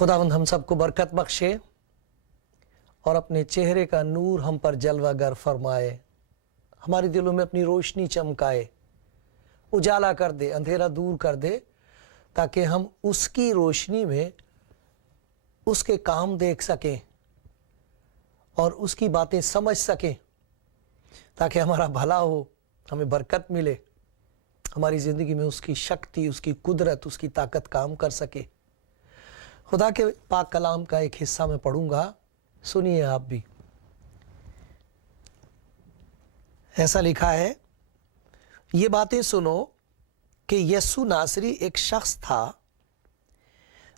خداوند ہم سب کو برکت بخشے اور اپنے چہرے کا نور ہم پر جلوہ گر فرمائے، ہمارے دلوں میں اپنی روشنی چمکائے، اجالا کر دے، اندھیرا دور کر دے، تاکہ ہم اس کی روشنی میں اس کے کام دیکھ سکیں اور اس کی باتیں سمجھ سکیں، تاکہ ہمارا بھلا ہو، ہمیں برکت ملے، ہماری زندگی میں اس کی شکتی، اس کی قدرت، اس کی طاقت کام کر سکے۔ خدا کے پاک کلام کا ایک حصہ میں پڑھوں گا، سنیے آپ بھی۔ ایسا لکھا ہے، یہ باتیں سنو کہ یسوع ناصری ایک شخص تھا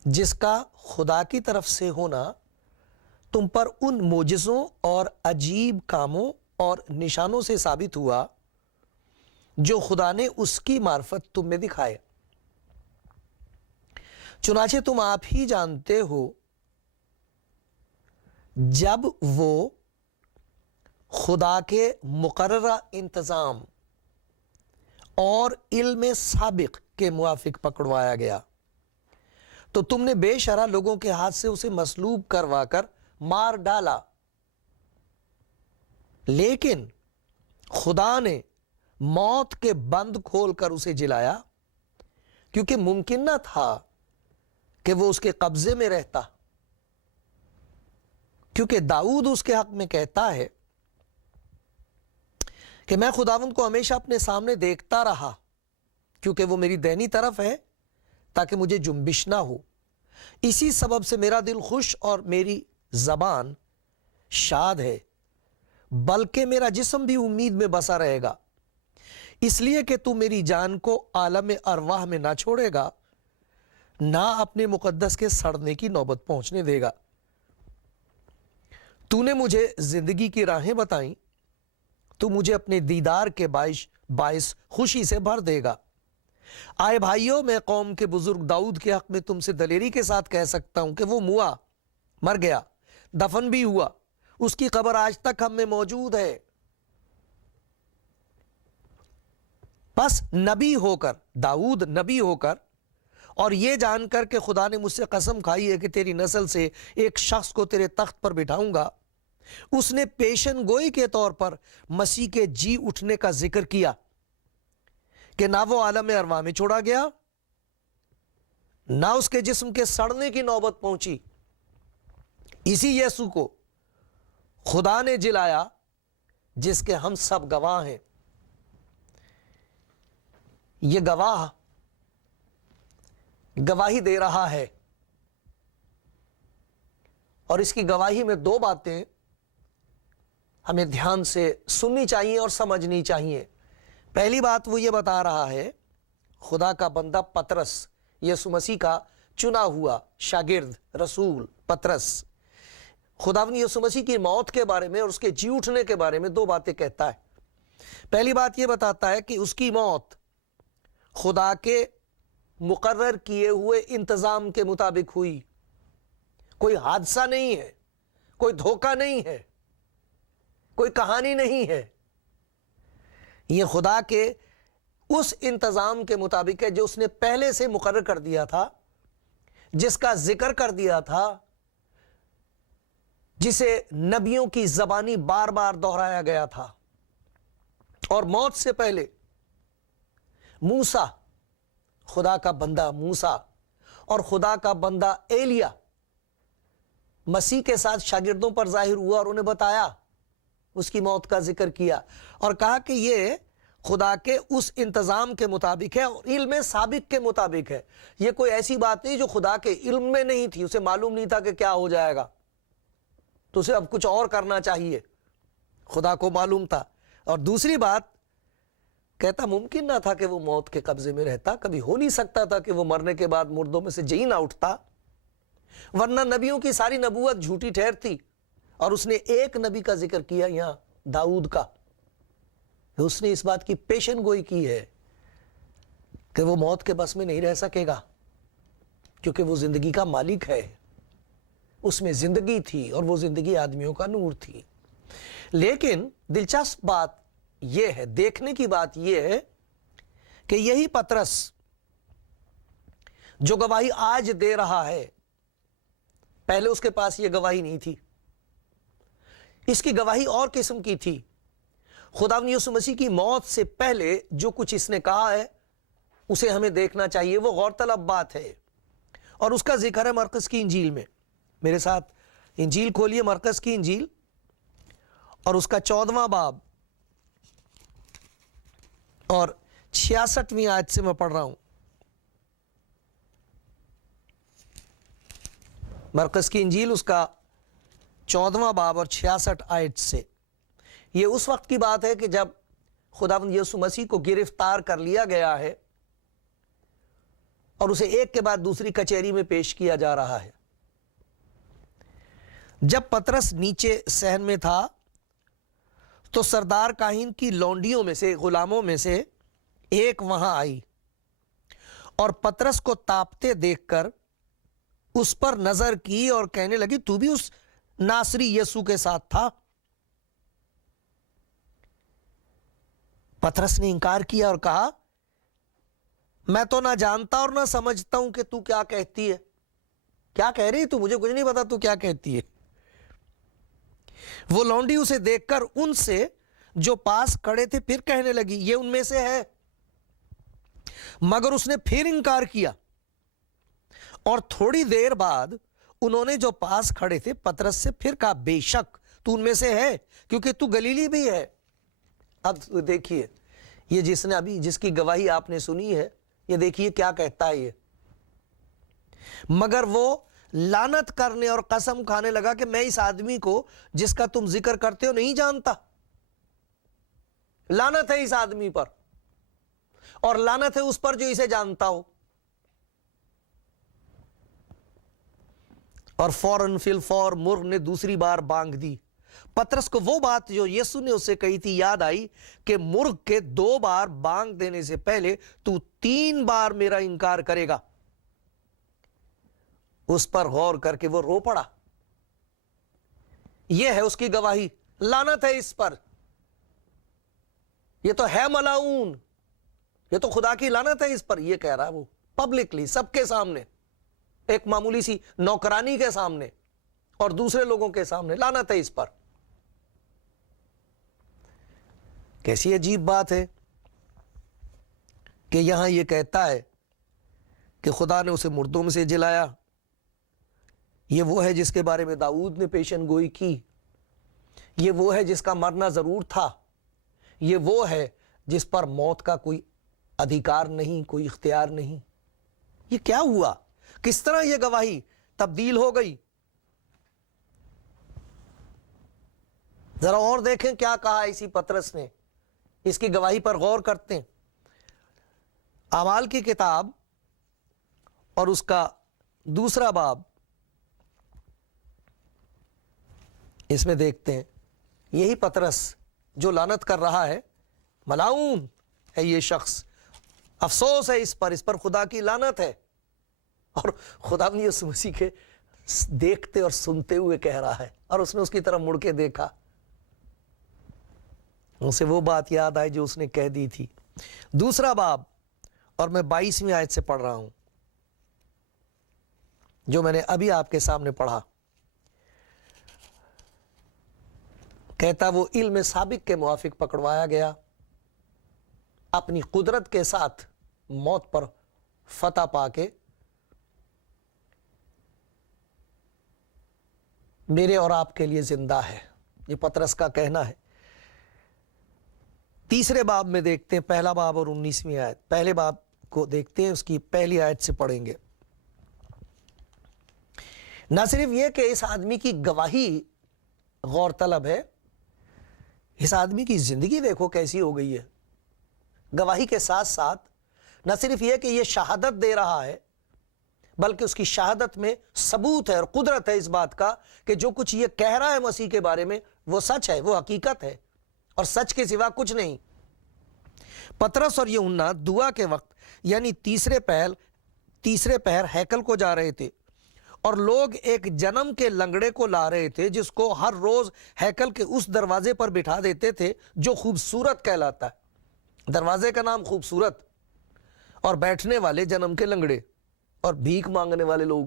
جس کا خدا کی طرف سے ہونا تم پر ان معجزوں اور عجیب کاموں اور نشانوں سے ثابت ہوا جو خدا نے اس کی معرفت تم میں دکھائے۔ چنانچہ تم آپ ہی جانتے ہو، جب وہ خدا کے مقررہ انتظام اور علم سابق کے موافق پکڑوایا گیا تو تم نے بے شرح لوگوں کے ہاتھ سے اسے مصلوب کروا کر مار ڈالا، لیکن خدا نے موت کے بند کھول کر اسے جلایا، کیونکہ ممکن نہ تھا کہ وہ اس کے قبضے میں رہتا، کیونکہ داؤد اس کے حق میں کہتا ہے کہ میں خداوند کو ہمیشہ اپنے سامنے دیکھتا رہا، کیونکہ وہ میری دہنی طرف ہے تاکہ مجھے جنبش نہ ہو۔ اسی سبب سے میرا دل خوش اور میری زبان شاد ہے، بلکہ میرا جسم بھی امید میں بسا رہے گا، اس لیے کہ تو میری جان کو عالم ارواح میں نہ چھوڑے گا، نہ اپنے مقدس کے سڑنے کی نوبت پہنچنے دے گا۔ تو نے مجھے زندگی کی راہیں بتائیں، تو مجھے اپنے دیدار کے باعث خوشی سے بھر دے گا۔ آئے بھائیوں، میں قوم کے بزرگ داؤد کے حق میں تم سے دلیری کے ساتھ کہہ سکتا ہوں کہ وہ مر گیا، دفن بھی ہوا، اس کی قبر آج تک ہم میں موجود ہے۔ بس نبی ہو کر، داؤد نبی ہو کر، اور یہ جان کر کہ خدا نے مجھ سے قسم کھائی ہے کہ تیری نسل سے ایک شخص کو تیرے تخت پر بٹھاؤں گا، اس نے پیشن گوئی کے طور پر مسیح کے جی اٹھنے کا ذکر کیا کہ نہ وہ عالم ارواح میں چھوڑا گیا، نہ اس کے جسم کے سڑنے کی نوبت پہنچی۔ اسی یسوع کو خدا نے جلایا جس کے ہم سب گواہ ہیں۔ یہ گواہ گواہی دے رہا ہے، اور اس کی گواہی میں دو باتیں ہمیں دھیان سے سننی چاہیے اور سمجھنی چاہیے۔ پہلی بات وہ یہ بتا رہا ہے، خدا کا بندہ پطرس، یسوع مسیح کا چنا ہوا شاگرد رسول پطرس، خداوند یسوع مسیح کی موت کے بارے میں اور اس کے جی اٹھنے کے بارے میں دو باتیں کہتا ہے۔ پہلی بات یہ بتاتا ہے کہ اس کی موت خدا کے مقرر کیے ہوئے انتظام کے مطابق ہوئی، کوئی حادثہ نہیں ہے، کوئی دھوکہ نہیں ہے، کوئی کہانی نہیں ہے، یہ خدا کے اس انتظام کے مطابق ہے جو اس نے پہلے سے مقرر کر دیا تھا، جس کا ذکر کر دیا تھا، جسے نبیوں کی زبانی بار بار دہرایا گیا تھا۔ اور موت سے پہلے موسیٰ، خدا کا بندہ موسیٰ اور خدا کا بندہ ایلیا مسیح کے ساتھ شاگردوں پر ظاہر ہوا اور انہیں بتایا، اس کی موت کا ذکر کیا اور کہا کہ یہ خدا کے اس انتظام کے مطابق ہے اور علم سابق کے مطابق ہے۔ یہ کوئی ایسی بات نہیں جو خدا کے علم میں نہیں تھی، اسے معلوم نہیں تھا کہ کیا ہو جائے گا، تو اسے اب کچھ اور کرنا چاہیے، خدا کو معلوم تھا۔ اور دوسری بات کہتا، ممکن نہ تھا کہ وہ موت کے قبضے میں رہتا، کبھی ہو نہیں سکتا تھا کہ وہ مرنے کے بعد مردوں میں سے جی نہ اٹھتا، ورنہ نبیوں کی ساری نبوت جھوٹی ٹھہرتی۔ اور اس نے ایک نبی کا ذکر کیا یہاں، داؤد کا، اس نے اس بات کی پیشن گوئی کی ہے کہ وہ موت کے بس میں نہیں رہ سکے گا، کیونکہ وہ زندگی کا مالک ہے، اس میں زندگی تھی اور وہ زندگی آدمیوں کا نور تھی۔ لیکن دلچسپ بات یہ ہے، دیکھنے کی بات یہ ہے کہ یہی پطرس جو گواہی آج دے رہا ہے پہلے اس کے پاس یہ گواہی نہیں تھی. اس کی گواہی اور قسم کی تھی. خداوند یسوع مسیح کی موت سے پہلے جو کچھ اس نے کہا ہے اسے ہمیں دیکھنا چاہیے. وہ غور طلب بات ہے اور اس کا ذکر ہے مرقس کی انجیل میں. میرے ساتھ انجیل کھولیے, مرقس کی انجیل اور اس کا 14واں باب اور 66ویں آیت سے میں پڑھ رہا ہوں. مرقس کی انجیل اس کا 14واں باب اور 66 آیت سے. یہ اس وقت کی بات ہے کہ جب خداوند یسوع مسیح کو گرفتار کر لیا گیا ہے اور اسے ایک کے بعد دوسری کچہری میں پیش کیا جا رہا ہے. جب پطرس نیچے صحن میں تھا تو سردار کاہن کی لونڈیوں میں سے, غلاموں میں سے ایک وہاں آئی اور پطرس کو تاپتے دیکھ کر اس پر نظر کی اور کہنے لگی, تو بھی اس ناصری یسوع کے ساتھ تھا؟ پطرس نے انکار کیا اور کہا, میں تو نہ جانتا اور نہ سمجھتا ہوں کہ تو کیا کہتی ہے. کیا کہہ رہی تو؟ مجھے کچھ نہیں پتا تو کیا کہتی ہے. وہ لونڈی اسے دیکھ کر ان سے جو پاس کھڑے تھے پھر کہنے لگی, یہ ان میں سے ہے. مگر اس نے پھر انکار کیا اور تھوڑی دیر بعد انہوں نے جو پاس کھڑے تھے پطرس سے پھر کہا, بے شک تو ان میں سے ہے, کیونکہ تو گلیلی بھی ہے. اب دیکھیے, یہ جس نے ابھی جس کی گواہی آپ نے سنی ہے, یہ دیکھیے کیا کہتا ہے یہ. مگر وہ لعنت کرنے اور قسم کھانے لگا کہ میں اس آدمی کو جس کا تم ذکر کرتے ہو نہیں جانتا. لعنت ہے اس آدمی پر اور لعنت ہے اس پر جو اسے جانتا ہو. اور فوراً فی الفور مرغ نے دوسری بار بانگ دی. پطرس کو وہ بات جو یسوع نے اسے کہی تھی یاد آئی کہ مرغ کے 2 بار بانگ دینے سے پہلے تو 3 بار میرا انکار کرے گا. اس پر غور کر کے وہ رو پڑا. یہ ہے اس کی گواہی. لعنت ہے اس پر, یہ تو ہے ملعون, یہ تو خدا کی لعنت ہے اس پر. یہ کہہ رہا وہ پبلکلی, سب کے سامنے, ایک معمولی سی نوکرانی کے سامنے اور دوسرے لوگوں کے سامنے. لعنت ہے اس پر. کیسی عجیب بات ہے کہ یہاں یہ کہتا ہے کہ خدا نے اسے مردوں میں سے جلایا. یہ وہ ہے جس کے بارے میں داؤد نے پیشن گوئی کی. یہ وہ ہے جس کا مرنا ضرور تھا. یہ وہ ہے جس پر موت کا کوئی ادھیکار نہیں, کوئی اختیار نہیں. یہ کیا ہوا؟ کس طرح یہ گواہی تبدیل ہو گئی؟ ذرا اور دیکھیں کیا کہا اسی پطرس نے. اس کی گواہی پر غور کرتے ہیں. اعمال کی کتاب اور اس کا 2 باب, اس میں دیکھتے ہیں یہی پطرس جو لعنت کر رہا ہے, ملعون ہے یہ شخص. افسوس ہے اس پر خدا کی لعنت ہے. اور خدا نے یسوع مسیح کے دیکھتے اور سنتے ہوئے کہہ رہا ہے, اور اس نے اس کی طرف مڑ کے دیکھا. اسے وہ بات یاد آئی جو اس نے کہہ دی تھی. 2 باب اور میں 22ویں آیت سے پڑھ رہا ہوں جو میں نے ابھی آپ کے سامنے پڑھا. کہتا, وہ علم سابق کے موافق پکڑوایا گیا, اپنی قدرت کے ساتھ موت پر فتح پا کے میرے اور آپ کے لیے زندہ ہے. یہ پطرس کا کہنا ہے. 3 باب میں دیکھتے ہیں, 1 باب اور 19ویں آیت. پہلے باب کو دیکھتے ہیں, اس کی پہلی آیت سے پڑھیں گے. نہ صرف یہ کہ اس آدمی کی گواہی غور طلب ہے, اس آدمی کی زندگی دیکھو کیسی ہو گئی ہے. گواہی کے ساتھ ساتھ نہ صرف یہ کہ یہ شہادت دے رہا ہے, بلکہ اس کی شہادت میں ثبوت ہے اور قدرت ہے اس بات کا کہ جو کچھ یہ کہہ رہا ہے مسیح کے بارے میں وہ سچ ہے, وہ حقیقت ہے اور سچ کے سوا کچھ نہیں. پطرس اور یوحنا دعا کے وقت یعنی تیسرے پہر ہیکل کو جا رہے تھے اور لوگ ایک جنم کے لنگڑے کو لا رہے تھے جس کو ہر روز ہیکل کے اس دروازے پر بٹھا دیتے تھے جو خوبصورت کہلاتا ہے. دروازے کا نام خوبصورت, اور بیٹھنے والے جنم کے لنگڑے اور بھیک مانگنے والے لوگ.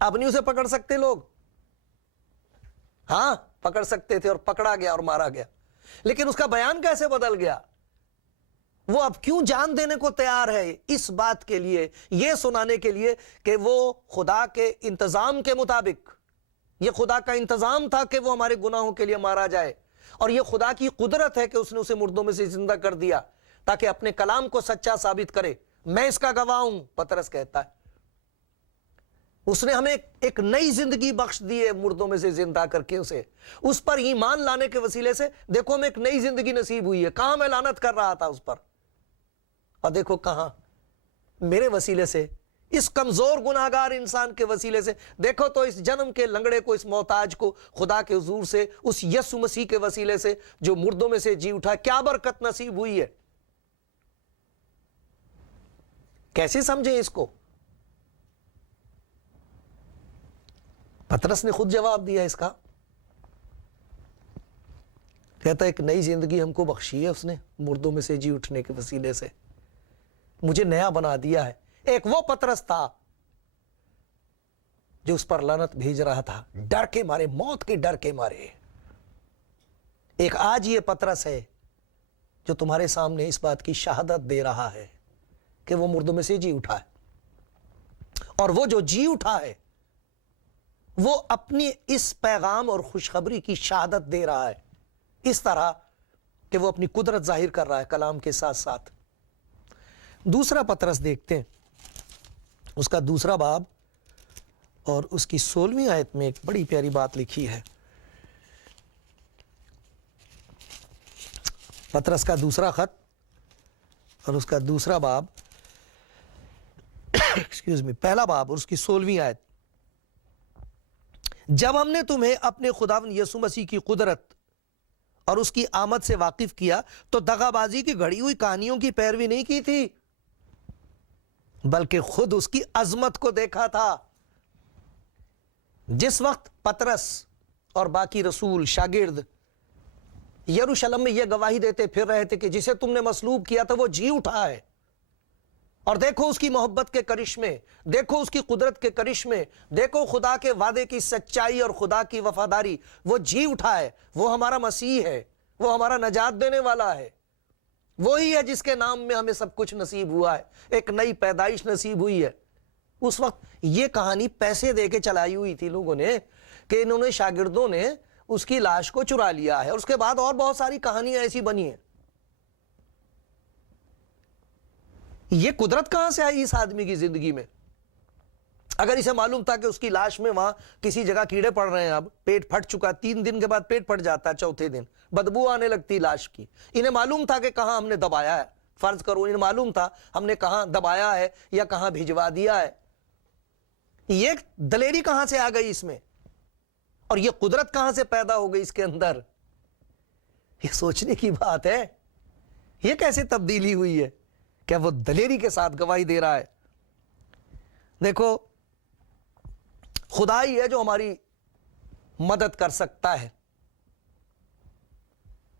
اب نہیں اسے پکڑ سکتے لوگ، ہاں پکڑ سکتے تھے اور پکڑا گیا اور مارا گیا، لیکن اس کا بیان کیسے بدل گیا؟ وہ اب کیوں جان دینے کو تیار ہے؟ اس بات کے لیے، یہ سنانے کے لیے کہ وہ خدا کے انتظام کے مطابق، یہ خدا کا انتظام تھا کہ وہ ہمارے گناہوں کے لیے مارا جائے، اور یہ خدا کی قدرت ہے کہ اس نے اسے مردوں میں سے زندہ کر دیا تاکہ اپنے کلام کو سچا ثابت کرے۔ میں اس کا گواہ ہوں، پطرس کہتا ہے۔ اس نے ہمیں ایک نئی زندگی بخش دی ہے، مردوں میں سے زندہ کر کے اسے، اس پر ایمان لانے کے وسیلے سے دیکھو ہمیں ایک نئی زندگی نصیب ہوئی ہے۔ کہاں میں لعنت کر رہا تھا اس پر، اور دیکھو کہاں میرے وسیلے سے، اس کمزور گناہگار انسان کے وسیلے سے، دیکھو تو اس جنم کے لنگڑے کو، اس محتاج کو خدا کے حضور سے، اس یسوع مسیح کے وسیلے سے جو مردوں میں سے جی اٹھا، کیا برکت نصیب ہوئی ہے۔ کیسے سمجھیں اس کو؟ پطرس نے خود جواب دیا اس کا، کہتا ہے ایک نئی زندگی ہم کو بخشی ہے اس نے مردوں میں سے جی اٹھنے کے وسیلے سے، مجھے نیا بنا دیا ہے۔ ایک وہ پطرس تھا جو اس پر لعنت بھیج رہا تھا، ڈر کے مارے، موت کے ڈر کے مارے۔ ایک آج یہ پطرس ہے جو تمہارے سامنے اس بات کی شہادت دے رہا ہے کہ وہ مردوں میں سے جی اٹھا ہے، اور وہ جو جی اٹھا ہے وہ اپنی اس پیغام اور خوشخبری کی شہادت دے رہا ہے اس طرح کہ وہ اپنی قدرت ظاہر کر رہا ہے کلام کے ساتھ ساتھ۔ دوسرا پطرس دیکھتے ہیں، اس کا دوسرا باب اور اس کی 16ویں آیت میں ایک بڑی پیاری بات لکھی ہے۔ پطرس کا دوسرا خط اور اس کا دوسرا باب پہلا باب اور اس کی 16ویں آیت۔ جب ہم نے تمہیں اپنے خداوند یسوع مسیح کی قدرت اور اس کی آمد سے واقف کیا تو دغا بازی کی گھڑی ہوئی کہانیوں کی پیروی نہیں کی تھی، بلکہ خود اس کی عظمت کو دیکھا تھا۔ جس وقت پطرس اور باقی رسول شاگرد یروشلم میں یہ گواہی دیتے پھر رہے تھے کہ جسے تم نے مصلوب کیا تھا وہ جی اٹھا ہے، اور دیکھو اس کی محبت کے کرشمے، دیکھو اس کی قدرت کے کرشمے، دیکھو خدا کے وعدے کی سچائی اور خدا کی وفاداری، وہ جی اٹھا ہے، وہ ہمارا مسیح ہے، وہ ہمارا نجات دینے والا ہے، وہی ہے جس کے نام میں ہمیں سب کچھ نصیب ہوا ہے، ایک نئی پیدائش نصیب ہوئی ہے۔ اس وقت یہ کہانی پیسے دے کے چلائی ہوئی تھی لوگوں نے کہ انہوں نے، شاگردوں نے اس کی لاش کو چرا لیا ہے، اور اس کے بعد اور بہت ساری کہانیاں ایسی بنی ہیں۔ یہ قدرت کہاں سے آئی اس آدمی کی زندگی میں؟ اگر اسے معلوم تھا کہ اس کی لاش میں وہاں کسی جگہ کیڑے پڑ رہے ہیں، اب پیٹ پھٹ چکا، 3 دن کے بعد پیٹ پھٹ جاتا ہے، چوتھے دن بدبو آنے لگتی لاش کی، انہیں معلوم تھا کہ کہاں ہم نے دبایا ہے، فرض کرو انہیں معلوم تھا ہم نے کہاں دبایا ہے یا کہاں بھجوا دیا ہے، یہ دلیری کہاں سے آ گئی اس میں، اور یہ قدرت کہاں سے پیدا ہو گئی اس کے اندر؟ یہ سوچنے کی بات ہے، یہ کیسے تبدیلی ہوئی ہے؟ کیا وہ دلیری کے ساتھ گواہی دے رہا ہے؟ دیکھو، خدا ہی ہے جو ہماری مدد کر سکتا ہے،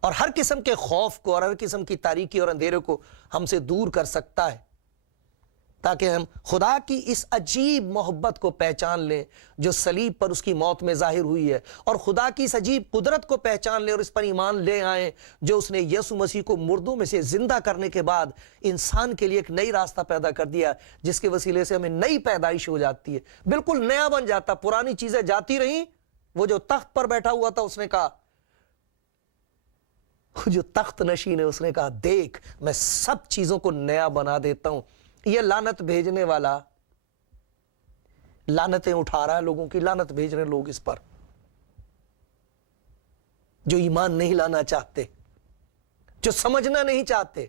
اور ہر قسم کے خوف کو اور ہر قسم کی تاریکی اور اندھیرے کو ہم سے دور کر سکتا ہے، تاکہ ہم خدا کی اس عجیب محبت کو پہچان لیں جو صلیب پر اس کی موت میں ظاہر ہوئی ہے، اور خدا کی اس عجیب قدرت کو پہچان لیں اور اس پر ایمان لے آئیں جو اس نے یسوع مسیح کو مردوں میں سے زندہ کرنے کے بعد انسان کے لیے ایک نئی راستہ پیدا کر دیا، جس کے وسیلے سے ہمیں نئی پیدائش ہو جاتی ہے، بالکل نیا بن جاتا، پرانی چیزیں جاتی رہیں۔ وہ جو تخت پر بیٹھا ہوا تھا، اس نے کہا، جو تخت نشین ہے، اس نے کہا دیکھ میں سب چیزوں کو نیا بنا دیتا ہوں۔ یہ لعنت بھیجنے والا لعنتیں اٹھا رہا ہے، لوگوں کی لعنت بھیج رہے ہیں لوگ اس پر جو ایمان نہیں لانا چاہتے، جو سمجھنا نہیں چاہتے،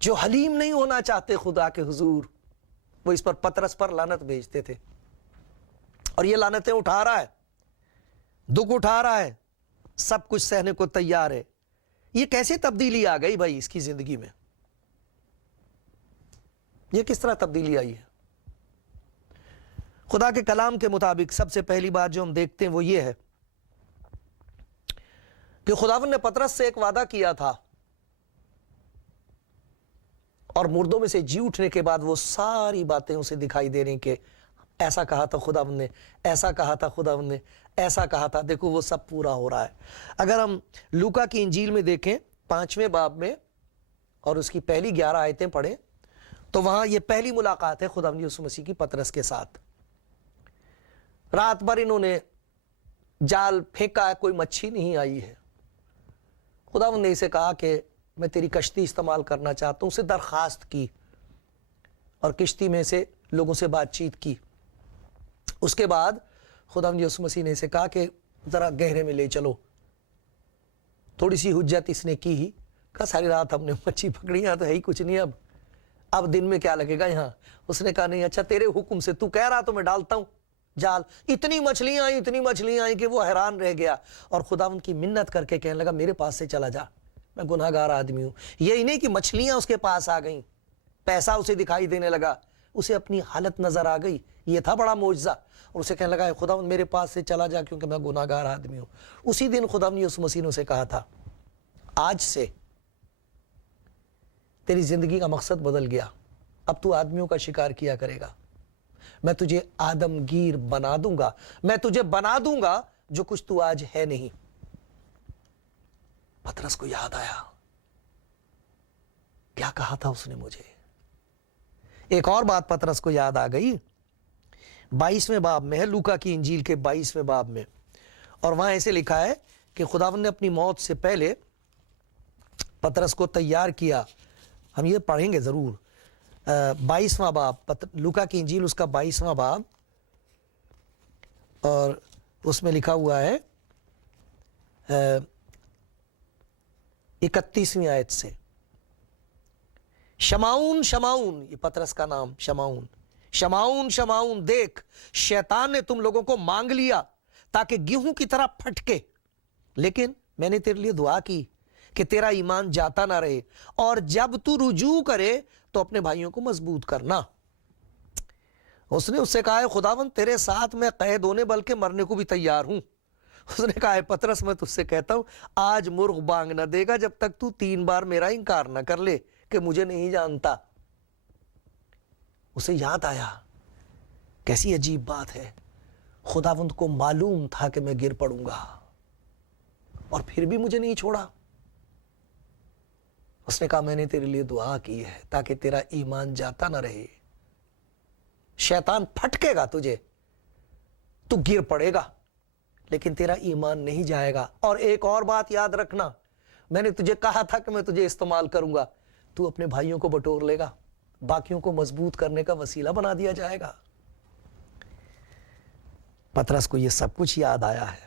جو حلیم نہیں ہونا چاہتے خدا کے حضور، وہ اس پر پطرس پر لعنت بھیجتے تھے، اور یہ لعنتیں اٹھا رہا ہے، دکھ اٹھا رہا ہے، سب کچھ سہنے کو تیار ہے۔ یہ کیسے تبدیلی آ گئی بھائی اس کی زندگی میں؟ یہ کس طرح تبدیلی آئی ہے؟ خدا کے کلام کے مطابق سب سے پہلی بات جو ہم دیکھتے ہیں وہ یہ ہے کہ خداوند نے پطرس سے ایک وعدہ کیا تھا، اور مردوں میں سے جی اٹھنے کے بعد وہ ساری باتیں اسے دکھائی دے رہی کہ ایسا کہا تھا خداوند نے، ایسا کہا تھا خداوند نے، ایسا کہا تھا۔ دیکھو وہ سب پورا ہو رہا ہے۔ اگر ہم لوکا کی انجیل میں دیکھیں 5ویں باب میں اور اس کی پہلی 11 آیتیں پڑھیں تو وہاں یہ پہلی ملاقات ہے خداوند یسوع مسیح کی پطرس کے ساتھ۔ رات بھر انہوں نے جال پھینکا ہے، کوئی مچھی نہیں آئی ہے۔ خداوند نے اسے کہا کہ میں تیری کشتی استعمال کرنا چاہتا ہوں، اسے درخواست کی اور کشتی میں سے لوگوں سے بات چیت کی۔ اس کے بعد خداوند یسوع مسیح نے اسے کہا کہ ذرا گہرے میں لے چلو۔ تھوڑی سی حجت اس نے کی ہی، کہا ساری رات ہم نے مچھی پکڑی، یہاں تو ہے ہی کچھ نہیں، اب دن میں کیا لگے گا یہاں۔ اس نے کہا نہیں، اچھا تیرے حکم سے، تو کہہ رہا تو میں ڈالتا ہوں جال۔ اتنی مچھلیاں آئیں کہ وہ حیران رہ گیا اور خداوند کی منت کر کے کہنے لگا میرے پاس سے چلا جا، میں گناہ گار آدمی ہوں۔ یہی نہیں کہ مچھلیاں اس کے پاس آ گئیں، پیسہ اسے دکھائی دینے لگا، اسے اپنی حالت نظر آ گئی، یہ تھا بڑا معجزہ۔ اور اسے کہنے لگا خداوند میرے پاس سے چلا جا کیونکہ میں گناہ گار آدمی ہوں۔ اسی دن خداوند یسوع مسیح نے اسے کہا تھا آج سے تیری زندگی کا مقصد بدل گیا، اب تو آدمیوں کا شکار کیا کرے گا، میں تجھے آدمگیر بنا دوں گا، میں تجھے بنا دوں گا جو کچھ تو آج ہے نہیں۔ پطرس کو یاد آیا کیا کہا تھا اس نے مجھے۔ ایک اور بات پطرس کو یاد آ گئی، 22ویں باب میں ہے، لوکا کی انجیل کے 22ویں باب میں، اور وہاں ایسے لکھا ہے کہ خداوند نے اپنی موت سے پہلے پطرس کو تیار کیا۔ ہم یہ پڑھیں گے ضرور، 22واں باب، لوکا کی انجیل اس کا 22واں باب، اور اس میں لکھا ہوا ہے 31ویں آیت سے، شمعون شمعون، یہ پطرس کا نام شمعون، شمعون شمعون دیکھ شیطان نے تم لوگوں کو مانگ لیا تاکہ گیہوں کی طرح پھٹکے، لیکن میں نے تیرے لیے دعا کی کہ تیرا ایمان جاتا نہ رہے، اور جب تو رجوع کرے تو اپنے بھائیوں کو مضبوط کرنا۔ اس نے اس سے کہا ہے خداوند تیرے ساتھ میں قید ہونے بلکہ مرنے کو بھی تیار ہوں۔ اس نے کہا ہے پطرس میں تجھ سے کہتا ہوں آج مرغ بانگ نہ دے گا جب تک تو 3 بار میرا انکار نہ کر لے کہ مجھے نہیں جانتا۔ اسے یاد آیا کیسی عجیب بات ہے، خداوند کو معلوم تھا کہ میں گر پڑوں گا اور پھر بھی مجھے نہیں چھوڑا۔ اس نے کہا میں نے تیرے لیے دعا کی ہے تاکہ تیرا ایمان جاتا نہ رہے، شیطان پھٹکے گا تجھے، تو گر پڑے گا لیکن تیرا ایمان نہیں جائے گا۔ اور ایک اور بات یاد رکھنا، میں نے تجھے کہا تھا کہ میں تجھے استعمال کروں گا، تو اپنے بھائیوں کو بٹور لے گا، باقیوں کو مضبوط کرنے کا وسیلہ بنا دیا جائے گا۔ پطرس کو یہ سب کچھ یاد آیا ہے۔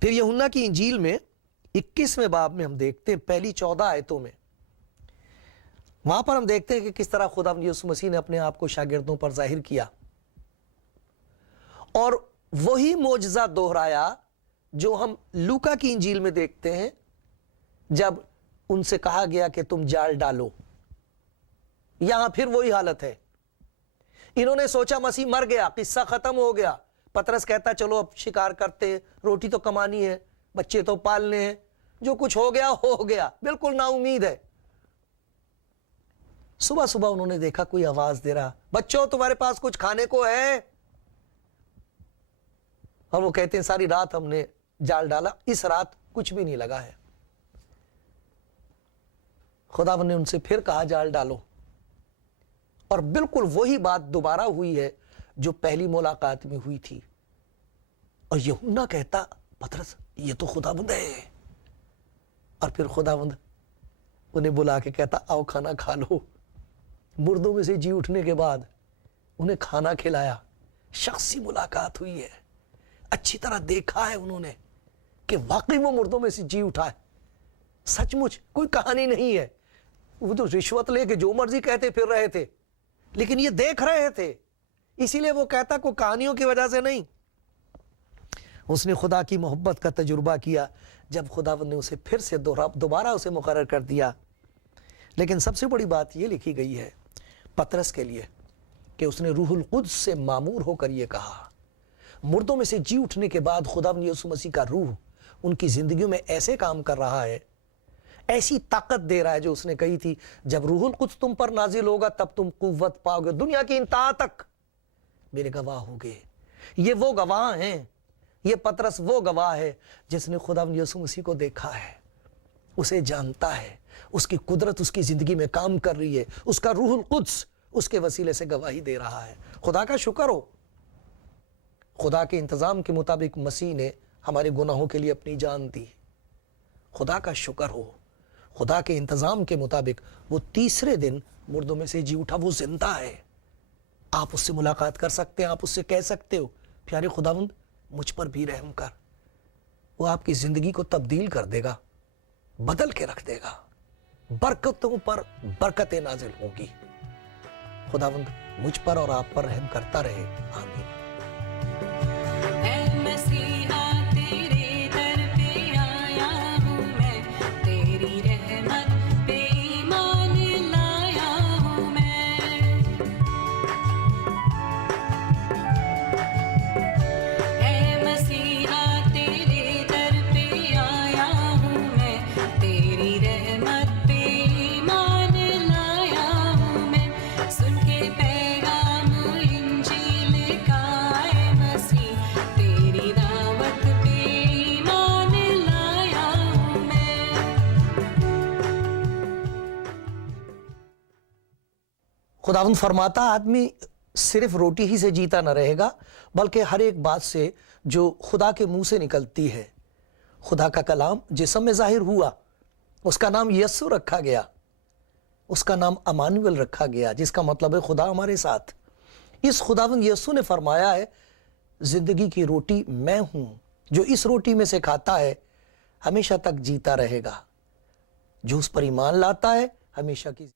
پھر یوحنا کی انجیل میں 21ویں باب میں ہم دیکھتے ہیں پہلی 14 آیتوں میں، وہاں پر ہم دیکھتے ہیں کہ کس طرح خداوند یسوع مسیح نے اپنے آپ کو شاگردوں پر ظاہر کیا اور وہی معجزہ دہرایا جو ہم لوکا کی انجیل میں دیکھتے ہیں جب ان سے کہا گیا کہ تم جال ڈالو۔ یہاں پھر وہی حالت ہے، انہوں نے سوچا مسیح مر گیا، قصہ ختم ہو گیا۔ پطرس کہتا چلو اب شکار کرتے ہیں، روٹی تو کمانی ہے، بچے تو پالنے ہیں، جو کچھ ہو گیا ہو گیا، بالکل نا امید ہے۔ صبح صبح انہوں نے دیکھا کوئی آواز دے رہا، بچوں تمہارے پاس کچھ کھانے کو ہے؟ اور وہ کہتے ہیں ساری رات ہم نے جال ڈالا، اس رات کچھ بھی نہیں لگا ہے۔ خداوند نے ان سے پھر کہا جال ڈالو، اور بالکل وہی بات دوبارہ ہوئی ہے جو پہلی ملاقات میں ہوئی تھی۔ اور یوحنا کہتا پطرس یہ تو خداوند ہے، اور پھر خداوند انہیں بلا کے کہتا آؤ کھانا کھا لو۔ مردوں میں سے جی اٹھنے کے بعد انہیں کھانا کھلایا، شخصی ملاقات ہوئی ہے، اچھی طرح دیکھا ہے انہوں نے کہ واقعی وہ مردوں میں سے جی اٹھا ہے، سچ مچ کوئی کہانی نہیں ہے۔ وہ تو رشوت لے کے جو مرضی کہتے پھر رہے تھے، لیکن یہ دیکھ رہے تھے، اسی لیے وہ کہتا کوئی کہانیوں کی وجہ سے نہیں۔ اس نے خدا کی محبت کا تجربہ کیا جب خداوند نے اسے پھر سے دوبارہ اسے مقرر کر دیا۔ لیکن سب سے بڑی بات یہ لکھی گئی ہے پطرس کے لیے کہ اس نے روح القدس سے معمور ہو کر یہ کہا۔ مردوں میں سے جی اٹھنے کے بعد خداوند یسوع مسیح کا روح ان کی زندگیوں میں ایسے کام کر رہا ہے، ایسی طاقت دے رہا ہے جو اس نے کہی تھی جب روح القدس تم پر نازل ہوگا تب تم قوت پاؤ گے، دنیا کی انتہا تک میرے گواہ ہو گئے. یہ وہ گواہ ہیں, یہ پطرس وہ گواہ ہے جس نے خداوند یسوع مسیح کو دیکھا ہے, اسے جانتا ہے, اس کی قدرت اس کی زندگی میں کام کر رہی ہے, اس کا روح القدس اس کے وسیلے سے گواہی دے رہا ہے. خدا کا شکر ہو, خدا کے انتظام کے مطابق مسیح نے ہمارے گناہوں کے لیے اپنی جان دی. خدا کا شکر ہو, خدا کے انتظام کے مطابق وہ تیسرے دن مردوں میں سے جی اٹھا, وہ زندہ ہے. آپ اس سے ملاقات کر سکتے ہیں, آپ اس سے کہہ سکتے ہو پیارے خداوند مجھ پر بھی رحم کر. وہ آپ کی زندگی کو تبدیل کر دے گا, بدل کے رکھ دے گا, برکتوں پر برکتیں نازل ہوں گی. خداوند مجھ پر اور آپ پر رحم کرتا رہے, آمین. خداوند فرماتا آدمی صرف روٹی ہی سے جیتا نہ رہے گا بلکہ ہر ایک بات سے جو خدا کے منہ سے نکلتی ہے. خدا کا کلام جسم میں ظاہر ہوا, اس کا نام یسوع رکھا گیا, اس کا نام امانویل رکھا گیا, جس کا مطلب ہے خدا ہمارے ساتھ. اس خداوند یسوع نے فرمایا ہے زندگی کی روٹی میں ہوں, جو اس روٹی میں سے کھاتا ہے ہمیشہ تک جیتا رہے گا, جو اس پر ایمان لاتا ہے ہمیشہ کی